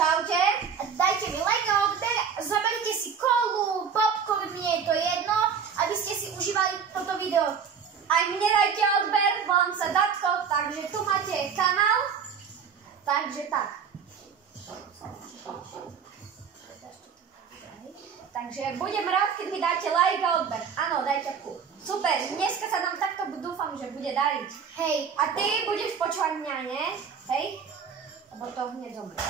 Čaute, dajte mi like a odber, zoberte si kolu, popcorn, mne je to jedno, aby ste si užívali toto video. Aj mne dajte odber, volám sa Datko, takže tu máte kanál, takže tak. Takže budem rád, keď mi dáte like a odber. Áno, dajte ku. Super, dneska sa nám takto dúfam, že bude dariť. Hej, a ty budeš počúvať mňa, nie? Hej? Lebo to hneď zomrie.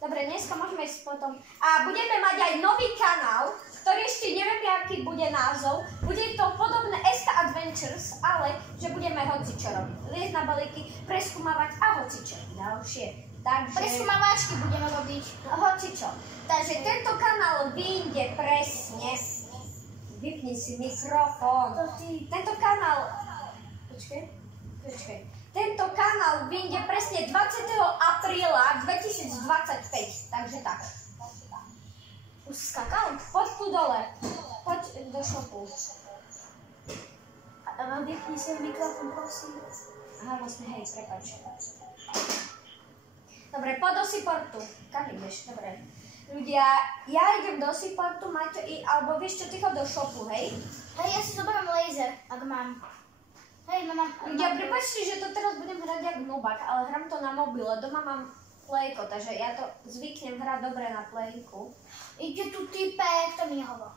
Dobre, dneska môžeme ísť potom. A budeme mať aj nový kanál, ktorý ešte neviem, aký bude názov. Bude to podobné SK Adventures, ale že budeme hocičo robiť. Liesť na balíky, preskúmavať a hocičo ďalšie. Takže... Preskúmavačky budeme robiť. Hocičo. Takže tento kanál vyjde presne. Vypni si mikrofón. Tento kanál... Počkaj. Tento kanál vyjde presne 20. apríla 2025. Takže tak. Už skakal? Poď tu dole. Poď do šopu. Vypni si mikrofón, prosím. Aha, vlastne, hej, prepáč. Dobre, poď do Seaportu. Kam ideš? Dobre. Ľudia, ja idem do Seaportu, Maťo, alebo vieš čo, ty chod do shopu, hej? Hej, ja si zoberiem laser, ak mám. Hej, mama. Ľudia, prepáčte, že to teraz budem hrať jak nubak, ale hrám to na mobile. Doma mám playko, takže ja to zvyknem hrať dobre na playku. Ide tu typek, to mi nehovor.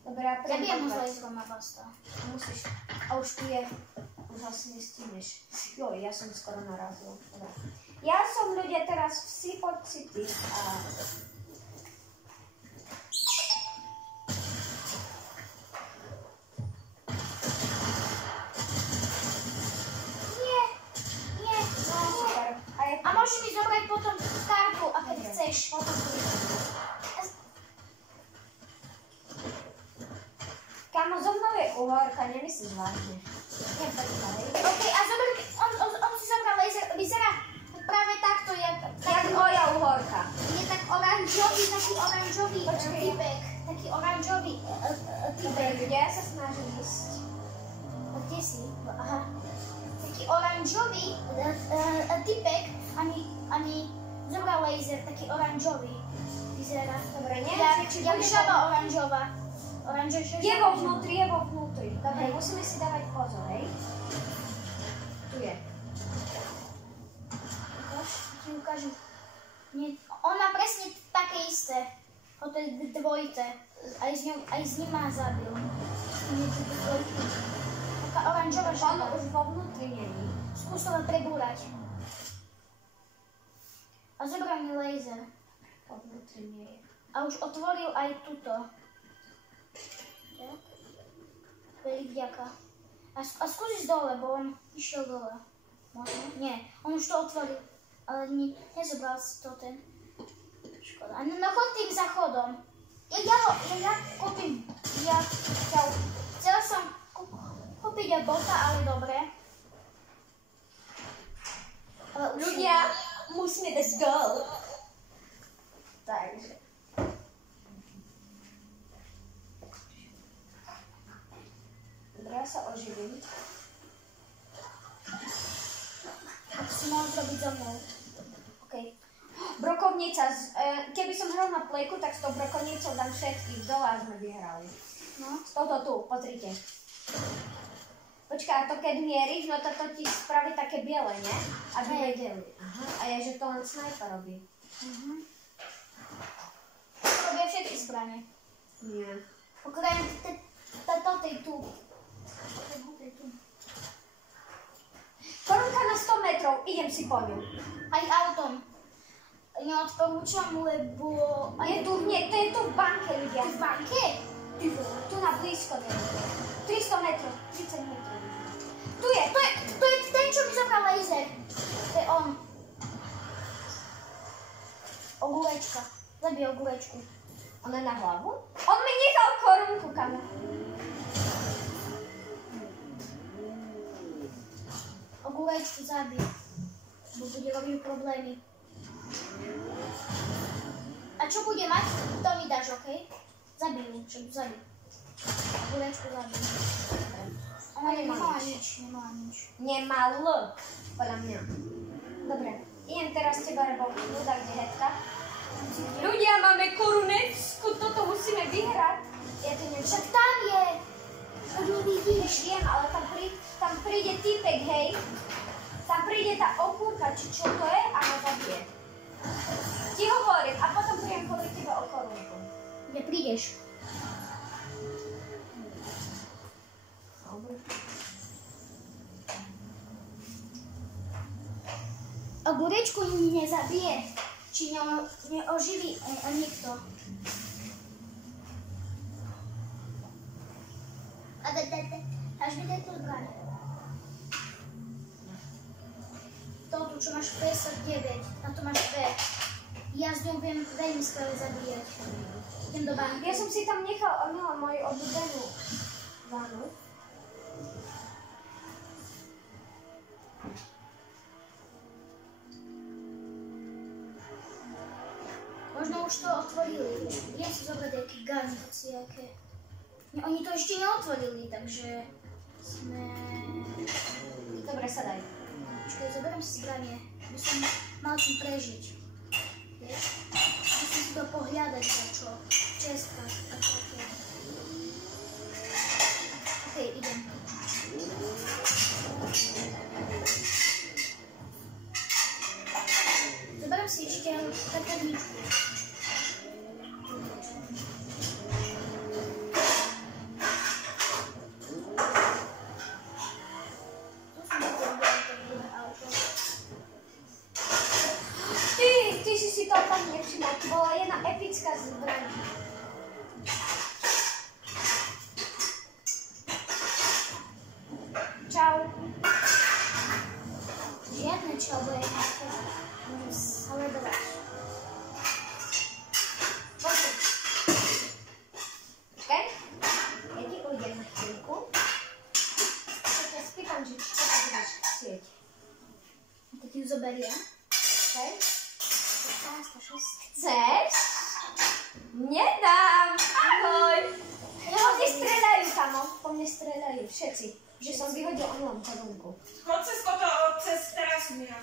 Dobre, ja prebijem mu s laserom a basta. Musíš. A už tu je. Už asi nestihneš. Joj, ja som skoro narazil. Dobre. Ja som, ľudia, teraz v Seaport City a... A môžeš mi zobrať potom kartu, a keď chceš, potom Kamo, so mnou je uhorka, nemyslíš vážne. OK, a zober, on si zobral laser, vyzerá práve takto, jak moja uhorka. Je tak oranžový, taký oranžový typek. Taký oranžový typek. Kde ja sa snažím ísť? A kde si? Aha. Taký oranžový typek a mi zobral laser, taký oranžový. Vyzerá. Dobre, neviem, či bude žaba oranžová. Je vo vnútri. Dobre, musíme si dávať pozor, hej? Tu je. Ti ukážu. On má presne také isté. O tej dvojte. Aj s ním ma zabil. Taká oranžová žaba. Ono už vo vnútri nie je. Skús to len prebúrať. A zobral mi laser. Vo vnútri nie je. A už otvoril aj tuto. Tak. Veľmi vďaka. A skús ísť dole, bo on išiel dole. Možno? Nie, on už to otvoril. Ale nezobral si to ten. Škoda. No chod tým záchodom. Ja kúpim. Chcela som kúpiť aj bota, ale dobre. Ľudia, musíme dať gol. Takže. Dobre, ja sa oživím. Ak si mohol zrobiť so mnou. OK. Brokovnica. Keby som hral na playku, tak s tou brokovnicou dám všetkých dole a sme vyhrali. No. S touto tu, pozrite. Počkaj, a to keď mieríš, no to ti spraví také biele, nie? Aby vedeli. Aha. A je, že to len sniper robí. Robia všetky zbrane. Nie. Pokrém tej tu. Korunka na 100 metrov, idem si po ňu. Aj autom. Neodporúčam, lebo... Je tu, nie, to je tu v banke, ľudia. V banke? Tu na blízko, 300 metrov, 30 metrov. Tu je, to je ten, čo mi zobral laser. To je on. Ogulečka. Zabij ogulečku. Ona je na hlavu? On mi nechal korunku, kamo. Ogulečku zabij. Bo bude robiť problémy. A čo bude mať, to mi dáš, okej? Zabij ju, zabij. Ogulečku zabij. Ona nemala nič. Nemá L, podľa mňa. Dobre, idem teraz teba rebovnúť, kde hetka. Ľudia, máme korunecku, toto musíme vyhrať. Ja to neviem, však tam je. Nevidíš, viem, ale tam príde typek, hej. Tam príde tá okúrka, či čo to je, a ma zabije. Ti hovorím, a potom príjem hovoriť teba o korunku. Kde prídeš? Dobre. A burečku nezabije, či neoživí nikto. Až mi daj to zbraň. Toto, čo máš 59, a to máš 2. Ja s ňou viem veľmi skvelé zabíjať. Idem do banky. Ja som si tam nechal moju obľúbenú vanu. Možno už to otvorili. Idem si zobrať nejaký gun, hociaké. Oni to ešte neotvorili, takže sme... Dobre, sadaj. Počkaj, zoberiem si zbranie, aby som mal čím prežiť. Vieš? Musím si to pohľadať za čo. Čestka a také. Okej, idem. Zoberiem si ešte peperničku. Bola jedna epická zbraň. Čau. Žiadne čau, bo je nejaké. Môžem sledovať. Poďme. Počkaj. Ja ti ujdem na chvíľku. Tak ja spýtam, že čo to budeš chcieť. Tak ju zoberiem. Okej. Chceš? Nedám! Ahoj! Po mne strieľajú, kamo. Po mne strieľajú všetci. Že som vyhodil online korunku. Choď cez terasu, Miran.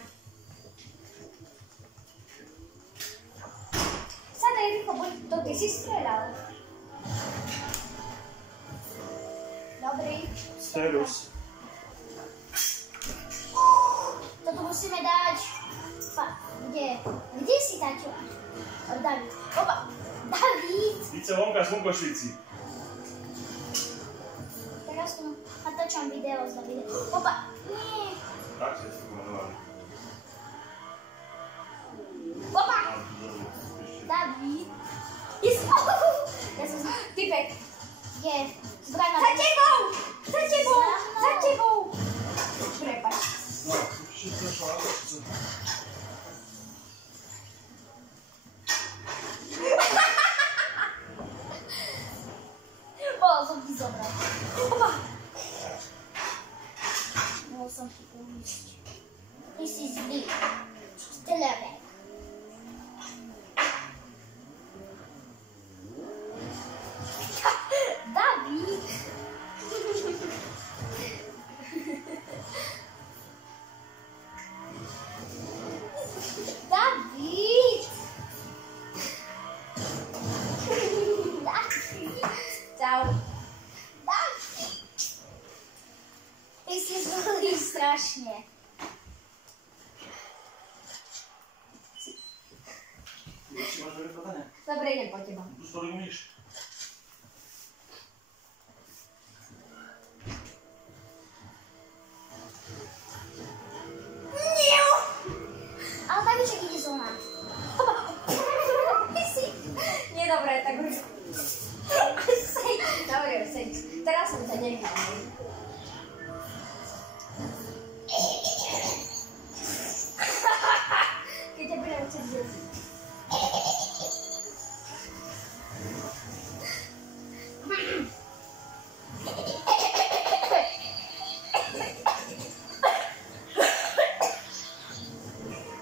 Sadaj rýchlo, buď to ty si strieľal. Dobrý. Serus. Toto musíme dať. Kde? Kde si, Taťo? David. Opa! David! Více vonka z Vonkošvici. Teraz tu natáčam video z Davide. Opa! Nie! Tak ste to pomenovali. Opa! David! Ja som... Typek! Je. Zbraň na... Za tebou! Za tebou! Za tebou! Prepač. No, všetko šlo na to, Bolo som ti zobrať. Opa! Mohol som ti umísť. Ty si zlý. Stelevé. David! David! Čau. Ty si zlý strašne. Ešte máš veľké zadanie? Dobre, idem po teba. Už to umíš? Ale Davidček ide zóna. Ty si... Nie, dobre, tak už... Dobre, seď. Teraz som ťa nechala. Keď ťa budem chcieť zjeziť.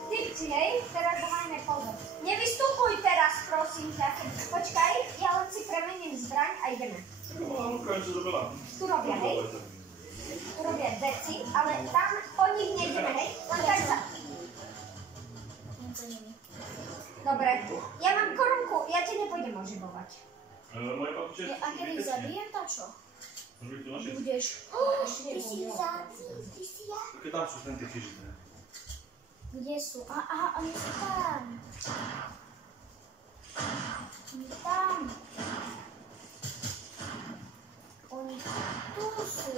Typci, hej? Teraz dávajme pozor. Nevystupuj teraz, prosím ťa. Počkaj, ja len si premením zbraň a ideme. No, konečne to byla. Tu robia, hej? Tu robia veci, ale tam po nich nejdeme, hej? Len tak sa... Dobre, ja mám korunku, ja ti nepôjdem oživovať. Moje papuče... A keď ich zabijem, to čo? Môže byť tu naše? Budeš... Ty si ja. Keď tam sú ten tie chyžné. Kde sú? Aha, oni sú tam. Oni tam. Oni tu sú.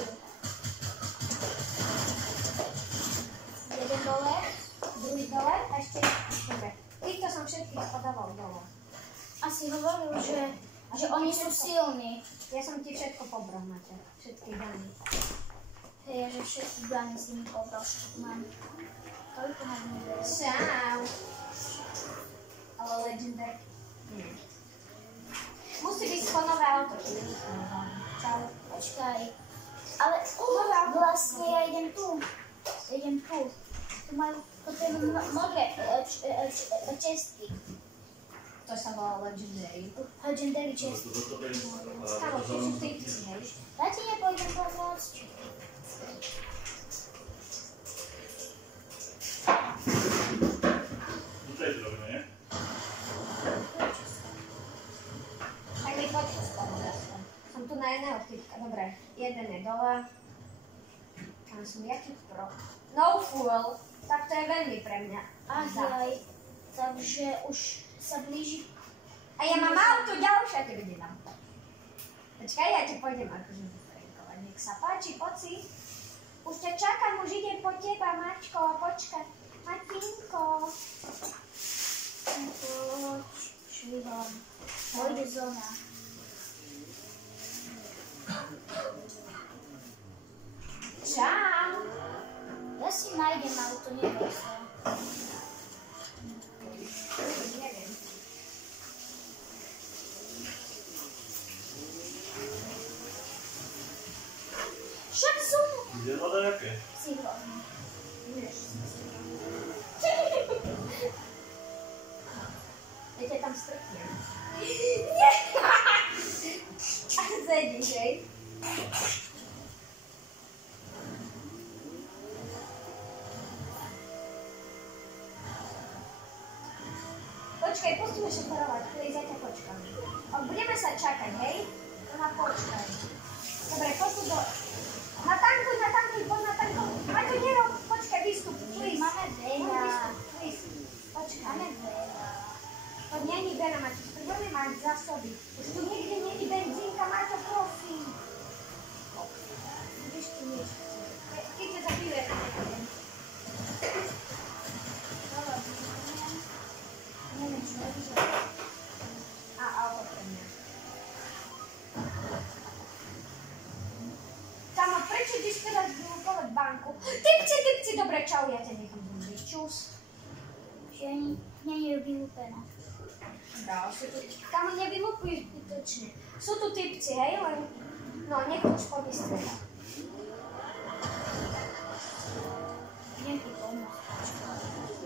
Jeden dole, druhý dole a ešte... Dobre. Týchto som všetkých podával dole. Asi hovoril, že oni sú silní. Ja som ti všetko pobral, Maťa. Všetky dany. Hej, že všetky dany si mi pobral, všetko mám. Toľko mám nevedel. Čau. Ale legendary. Nie. Musí byť skonové auto, či nie je Čau. Počkaj. Ale vlastne ja idem tu. Tu majú potom modré čestky. To sa volá legendary. Legendary čestky. Kámo, tu sú typci, hej. Ja ti nepôjdem pomôcť. Tutaj to robíme, nie? Tak mi poď spolu zase. Som tu na jedného typka. Dobre, jeden je dole. Tam som jaký pro. No fool. Tak to je veľmi pre mňa. Ahoj. Takže už sa blíži. A ja mám auto ďalšie, a tebe nedám. Počkaj, ja ti pôjdem akože vyprenkovať. Nech sa páči, poď si. Už ťa čakám, už idem po teba, Mačko, počkaj. Matinko. Poď, šli von. Pôjde zóna. Čau. Ja si nájdem auto, neboj sa. Neviem. Však sú. Kde hľadá jaké? Si hlavne. Ja ťa tam strknem. Nie! A sedíš, hej? Počkaj, pustíme šoferovať, chvíli za ťa počkám. Budeme sa čakať, hej? Ona počkaj. Dobre, poď tu do... Natankuj, poď natankuj. Maťo, nerob, počkaj, vystup, please. Máme veľa. Please, počkaj. Máme veľa. To není veľa, Maťo, to budeme mať zásoby. Už tu nikde není benzínka, Maťo, prosím. Vidíš tu niečo. Keď ťa za chvíľu neviem. Neviem, čo robíš. A auto pre mňa. Kamo, prečo ideš teraz vyhúpovať banku? Typci, dobre, čau, ja ťa nechám zúžiť. Čus. Že nie je vylúpená. Kamo, nevylupuj zbytočne. Sú tu typci, hej, len... No, nechoď po vystrela. Idem ti pomôcť.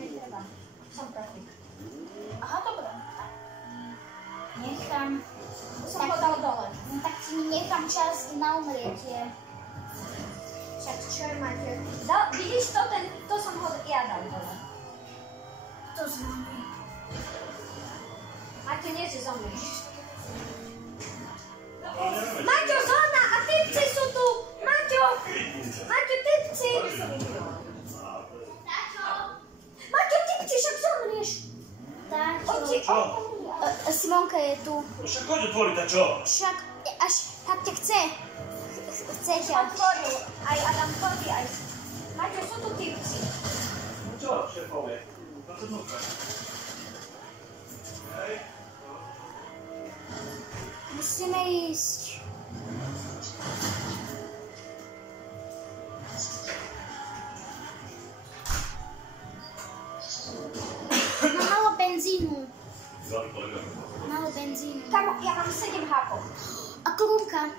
Netreba. Som profík. Aha, dobre. Nechám. Som ho dal dole. No tak si nechám čas na umrietie. Však čo je, Maťo? Vidíš to? To som ho ja dal dole. To znamená. Maťo, nie si zomrieš. Maťo, zóna! A typci sú tu! Maťo! Maťo, typci! Maťo, typci, však zomrieš! Táto. Simonka je tu. Však choď otvoriť, a čo? Však až tak ťa chce. Chce ťa. Otvoril aj Adamkovi, aj... Maťo, sú tu typci. No čo, šéfovie? To sa dnúka. Hej. Musíme ísť. No malo benzínu. Malo benzínu. Kamo, ja mám 7 hápov. A korunka.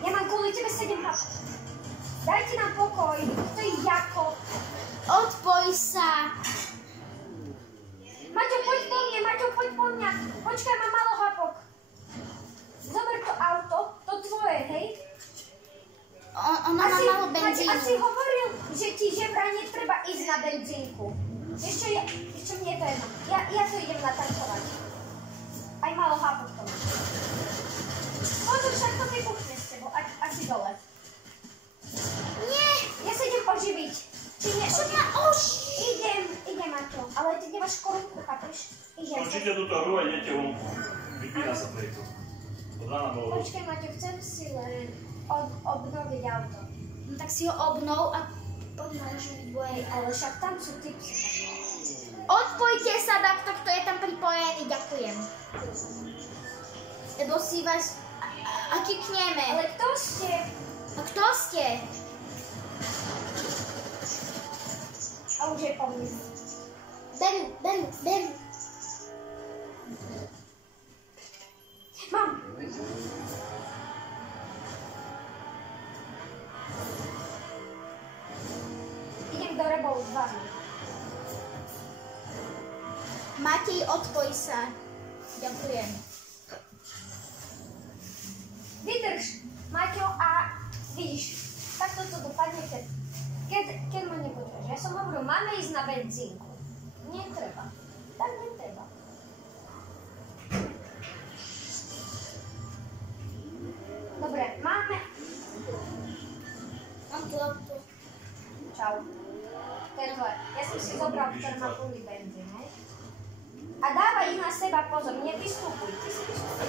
Ja mám kvôli tebe 7 hápov. Dajte nám pokoj. To je Jakob. Odpoj sa. Maťo, poď po mňa. Počkaj, mám malo hápok. Zober to auto, to tvoje, hej? Ona má malo benzínu. Asi hovoril, že ti vraj netreba ísť na benzínku. Jeszcze mnie to jedno. Ja to idę natankować. Aj mało hapów to mam. Może wszak to wybuchnie z tego, a ty dole. Nie! Ja sobie idę ożywić. Czy nie? Idę, Macio. Ale ty nie masz korunku, kapisz? Skończycie do toru, a jedziecie łąką. Wypina sa plejku. Od rana było. Počkej, Maťo, chcem si len obnoviť auto. No tak si ho obnov a poďme oživiť Hej, ale však tam sú tipsy. Odpojte sa takto, kto je tam pripojený, ďakujem. Lebo si vás a kikneme. Ale kto ste? A kto ste? A už je po mne. Beru. Mám. Idem do rebov s vami. Matej, odpoj sa. Ďakujem. Vydrž, Maťo, a vidíš, takto to dopadne, keď ma nepotrebuješ. Ja som hovoril, máme ísť na benzínku. Netreba. Tak netreba. Dobre, máme... Mám tu auto. Čau. Tenhle, ja som si zobral, ktorý má plný benzín, hej? A dávaj ich na seba pozor, nevystupuj, ty si vystupuj.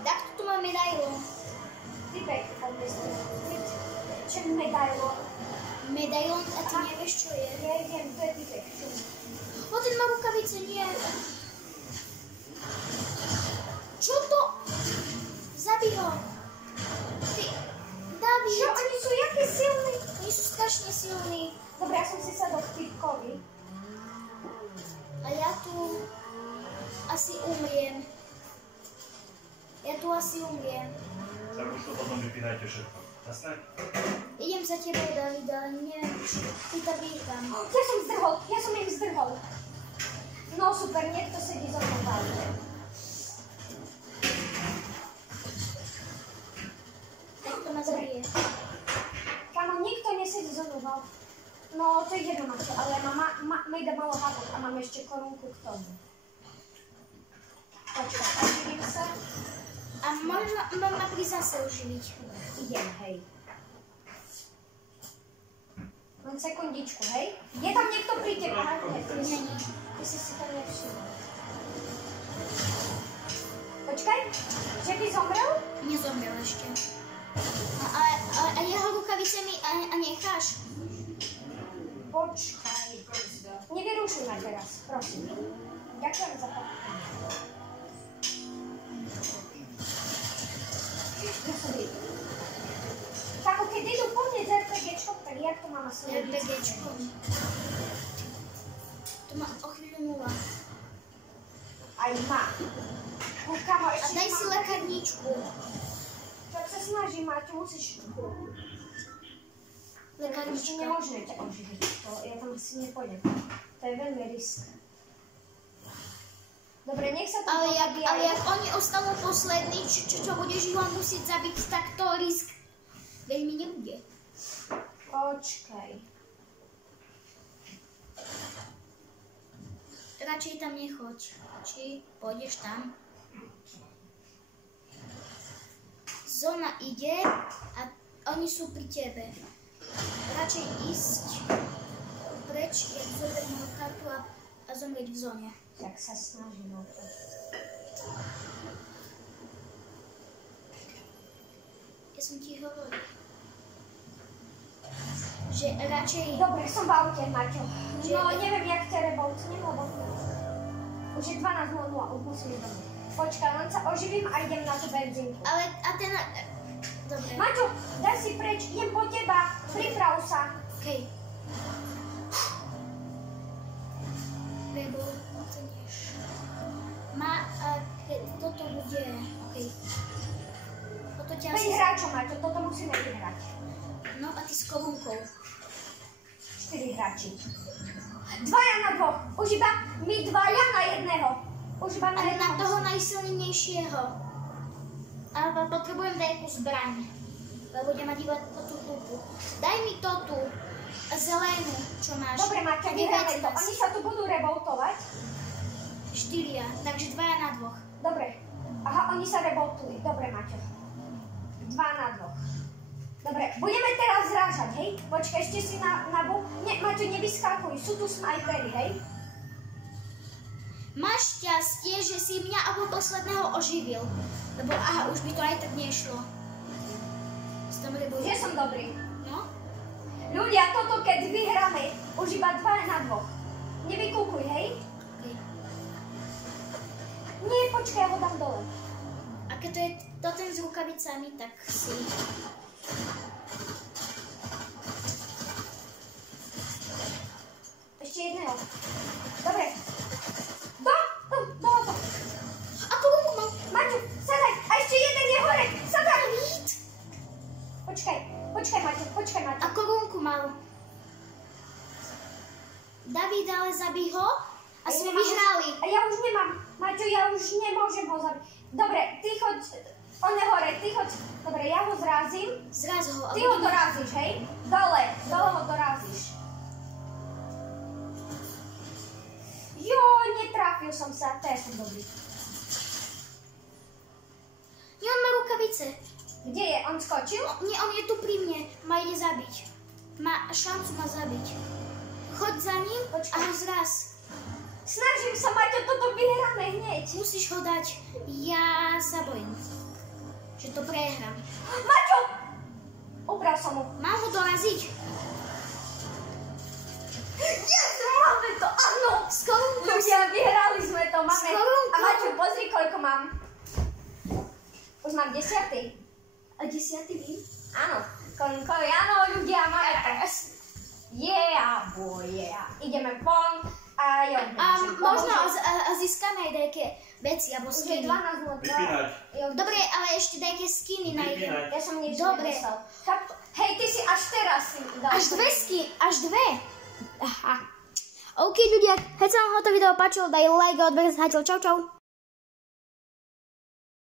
Takto tu mám medailon. Ty pekne podvystupuj. Čo medailon? Medailon a ty nevieš, čo je? Ja viem, to je ty pekne. O, ten má rukavice, nie. Čo to? Zabij ho. Ty, David. Čo, oni sú jaký silní? Oni sú strašne silní. Dobre, ja som si sadol k typkovi. A ja tu asi umriem. Tak už to potom vypínajte všetko. Jasné? Idem za tebou, David, ale neviem, či ty tam vítam. Ja som im zdrhol. No super, niekto sedí za mnou v aute. Tak to ma zabije. Kamo, nikto nesedí za mnou v aute. No, to je jedno, Maťo, ale ja mám mega malo hapok a mám ešte korunku k tomu. Počkaj, oživím sa. A možno ma prísť zase oživiť. Idem, hej. Len sekundičku, hej. Je tam niekto pri tebe? Aha, nie, ty si to nevšimol. Počkaj, že by zomrel? Nezomrel ešte. A jeho rukavice mi a necháš? Počkaj. Nevyrušuj ma teraz, prosím. Ďakujem za to. Tako, keď idú po mne z RPGčkom, tak jak to mám asi RPGčkom. To má o chvíľu 0. Aj má. Kamo, A daj si lekárničku. Tak sa snažím, Maťo, musíš... Lekárnička. Nemôžeme ťa oživiť, ja tam asi nepôjdem. To je veľmi risk. Dobre, nech sa to Ale jak oni ostanú poslední, čo budeš ho musieť zabiť, tak to risk veľmi nebude. Počkaj. Radšej tam nechoď. Či pôjdeš tam? Zóna ide a oni sú pri tebe. Radšej ísť preč, jak zobrať moju kartu a zomrieť v zóne. Tak sa snažím o to. Ja som ti hovoril, že radšej... Dobre, som v aute, Maťo. No, neviem, jak ťa rebolt, lebo už je 12:00, už musím ísť domov. Počkaj, len sa oživím a idem na tú benzínku. Ale, a ten... Dobre. Maťo, daj si preč, idem po teba, priprav sa. Okej. Rebel, ocenieš. Keď toto bude... Okej. Toto ťa 5 asi... hráčov, Maťo, toto musíme vyhrať. No a ty s korunkou. 4 hráči. 2 na 2. Už iba my 2 na 1. Už iba na Ale 1. na toho najsilnejšieho. Ale potrebujem nejakú zbraň. Lebo budem mať iba tú hlupu. Daj mi to tu. zelenú, čo máš. Dobre, Maťo, vyhráme to. Oni sa tu budú revoltovať. 4, takže 2 na 2. Dobre. Aha, oni sa revoltujú. Dobre, Maťo. 2 na 2. Dobre, budeme teraz zrážať, hej? Počkaj, ešte si na Maťo, nevyskakuj. Sú tu snajpery, hej? Máš šťastie, že si mňa ako posledného oživil. Lebo aha, už by to aj tak nešlo. Že som dobrý. No? Ľudia, toto keď vyhráme, už iba 2 na 2. Nevykúkuj, hej? Okay. Nie, počkaj, ja ho dám dole. A keď to je to ten s rukavicami, tak si... Ešte jedného. Dobre. Do. Ako ruku mám? Maťo, sadaj. A ešte jeden je hore. Sadaj. Počkaj, Maťo. Ako runku mal? David, ale zabij ho a sme vyhrali. A ja už nemám. Maťo, ja už nemôžem ho zabiť. Dobre, ty choď. On je hore, ty choď. Dobre, ja ho zrazím. Zraz ho. Ty ho dorazíš, hej? Dole ho dorazíš. Joj, netrafil som sa. Teraz som dobrý. Nie, on má rukavice. Kde je? On skočil? Nie, on je tu pri mne. Ma ide zabiť. Má šancu ma zabiť. Choď za ním a ho zraz. Snažím sa, Maťo, toto vyhráme hneď. Musíš ho dať. Ja sa bojím, že to prehrám. Maťo! Ubral som ho. Mám ho doraziť. Yes, máme to, áno! Skoro Ľudia, vyhrali sme to, máme. Skoro. A Maťo, pozri, koľko mám. Už mám 10. A 10. vím? Áno, áno, ľudia, máme to. Yeah, boy, yeah. Ideme von a jo. Možno získame aj nejaké veci alebo Už je skiny. 12:02. Vypínať. Dobre, ale ešte nejaké skiny nájdem. Vypínať. Ja som nič Dobre. nemyslel. Hej, ty si až teraz si dal. Až 2 skiny, až 2. Aha. OK ľudia, keď sa vám to video páčilo, daj like a odber zatiaľ. Čau, čau.